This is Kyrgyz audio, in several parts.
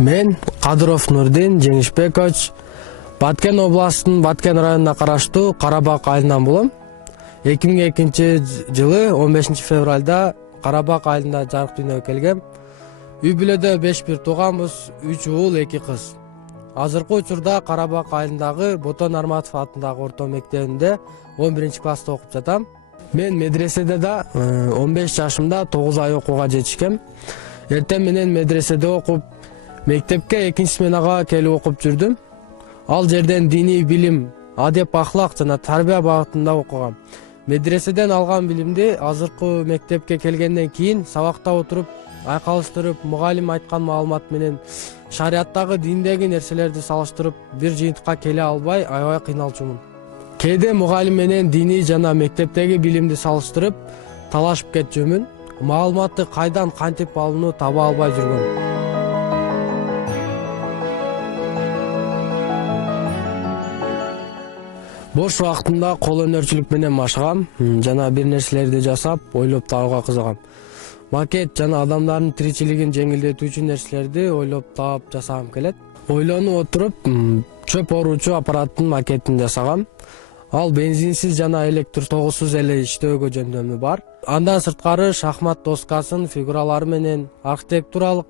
Мен Кадыров Нурдин Жеңишбекович Баткен областынын Баткен районуна караштуу Карабак айылынан болом. 2002 жылы 15 февралда Карабак айылында жарык дүйнөгө келгем. Үй бүлөдө 5 бир тууганбыз, 3 уул, 2 кыз. Азыркы учурда Карабак айылындагы Ботон Арматов атындагы орто мектебинде 11 класста окуп жатам. Мен медреседе да 15 жашымда 9 ай окууга жетишкем. Эртең менен медреседе окуп, мектепке 2-сменага келип окуп жүрдүм. Ал жерден диний билим, адеп ахлак жана тарбия багытында окугам. Медреседен алган билимди азыркы мектепке келгенден кийин сабакта отуруп, айкалыштырып, мугалим айткан маалымат менен шарияттагы диндеги нерселерди салыштырып, бир жыйынтыкка келе албай, аябай кыйналчумун. Кээде мугалим менен диний жана мектептеги билимди салыштырып, талашып кетчүмүн. Маалыматты кайдан кантип алууну таба албай жүргөм. Бош убактымда кол өнөрчүлүк менен машыгам, жана бир нерселерди жасап, ойлоп табууга кызыгам. Макет жана адамдардын тиричилигин жеңилдетүүчү нерселерди ойлоп таап жасагым келет. Ойлонуп отуруп, чөп оруучу аппараттын макетин жасагам. Ал бензинсиз жана электр тогусуз эле иштөөгө жөндөмү бар. Андан сырткары шахмат доскасын, фигуралары менен архитектуралык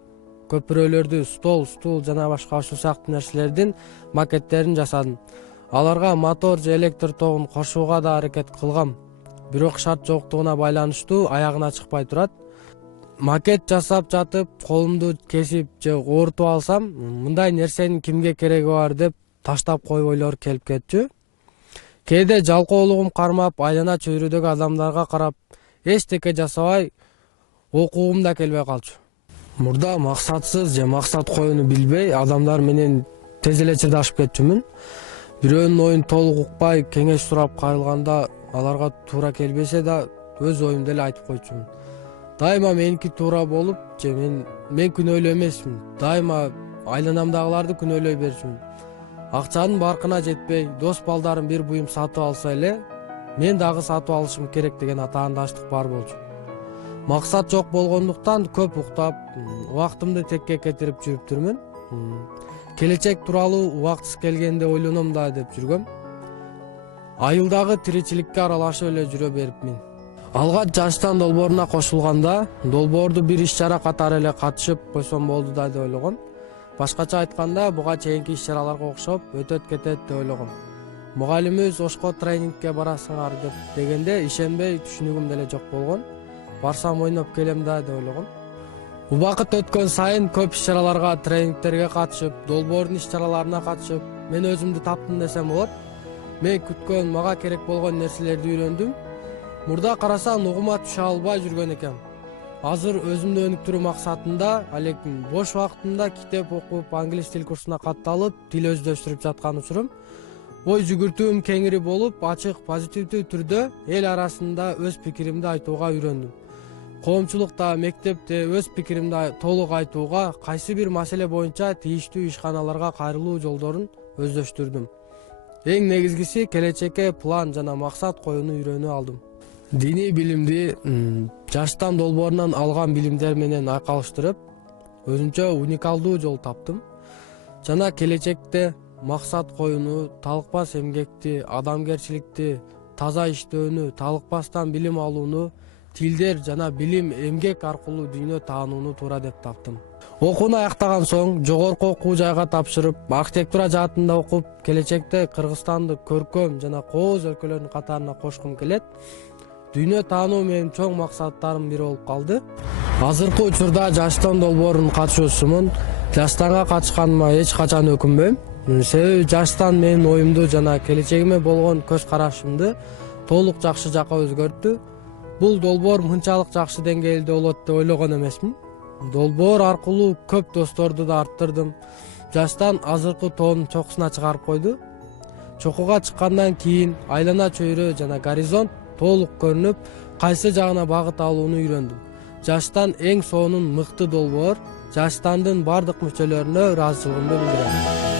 көпүрөлөрдү, стол, стул жана башка ушул сыяктуу нерселердин макеттерин жасадым. Аларга мотор же электр тогун кошууга да аракет кылгам. Бирок шарт жоктугуна байланыштуу аягына чыкпай турат. Макет жасап жатып, колумду кесип же оорутуп алсам, мындай нерсенин кимге кереги бар деп таштап коюп ойлор келип кетчү. Кээде жалкоолугум кармап, айлана чөйрөдөгү адамдарга карап, эчтеке жасабай окугум да келбей калчу. Мурда максатсыз же максат коюуну билбей, адамдар менен тез эле чыдашып кетчүмүн. Бирөөнүн оюн толук укпай, кеңеш сурап кайрылганда аларга туура келбесе да, өз оюмду эле айтып койчумун. Дайыма меники туура болуп, же мен күнөөлүү эмесмин. Дайыма айланамдагыларды күнөөлөй берчүмүн. Акчанын баркына жетпей, дос балдарым бир буюм сатып алса эле, мен дагы сатып алышым керек деген атаандаштык бар болчу. Максат жок болгондуктан көп уктап, убактымды текке кетирип жүрүптүрмүн. Келечек тууралуу убактысы келгенде ойлоном да деп жүргөм. Айылдагы тиричиликке аралашып эле жүрө берипмин. Алгач жаштан долбооруна кошулганда, долбоорду бир иш-чара катары эле катышып койсом болду да деп ойлогом. Башкача айтканда, буга чейинки иш-чараларга окшоп өтөт кетет деп ойлогом. Мугалимибиз Ошко тренингке барасыңар дегенде ишенбей түшүнүгүм деле жок болгон. Барсам ойноп келем да деп ойлогом. Убакыт өткөн сайын көп иш-чараларга, тренингтерге катышып, долбоордун иш-чараларына катышып, мен өзүмдү таптым десем болот. Мен күткөн, мага керек болгон нерселерди үйрөндүм. Мурда карасам угума түшө албай жүргөн экем. Азыр өзүмдү өнүктүрүү максатында, алекин бош убактымда китеп окуп, англис тил курсуна катталып, тил өздөштүрүп жаткан учурум. Ой жүгүртүүм кеңири болуп, ачык, позитивдүү түрдө эл арасында өз пикиримди айтууга үйрөндүм. Коомчулукта, мектепте өз пикиримди толук айтууга, кайсы бир маселе боюнча тийиштүү ишканаларга кайрылуу жолдорун өздөштүрдүм. Эң негизгиси келечекке план жана максат коюуну үйрөнүп алдым. Диний билимди жаштан долбоорунан алган билимдер менен айкалыштырып, өзүмчө уникалдуу жол таптым. Жана келечекте максат коюуну, талыкпас эмгекти, адамгерчиликти, таза иштөөнү, талыкпастан билим алууну, тилдер жана билим, эмгек аркылуу дүйнө таанууну туура деп таптым. Окууну аяктаган соң жогорку окуу жайга тапшырып, архитектура жаатында окуп, келечекте Кыргызстанды көркөм жана кооз өлкөлөрдүн катарына кошкум келет. Дүйнө таануу менин чоң максаттарымдын бири болуп калды. Азыркы учурда жаштан долбоорунун катышуусумун. Жаштанга катышканыма эч качан өкүнбөйм. Себеби жаштан менин оюмду жана келечегиме болгон көз карашымды толук жакшы жакка өзгөрттү. Бул долбоор мынчалык жакшы деңгээлде болот деп ойлогон эмесмин. Долбоор аркылуу көп досторду да арттырдым. Жаштан азыркы тоонун чокусуна чыгарып койду. Чокуга чыккандан кийин айлана чөйрө жана горизонт толук көрүнүп, кайсы жагына багыт алууну үйрөндүм. Жаштан эң сонун мыкты долбоор, жаштандын бардык мүчөлөрүнө ыраазычылыгымды билдирем.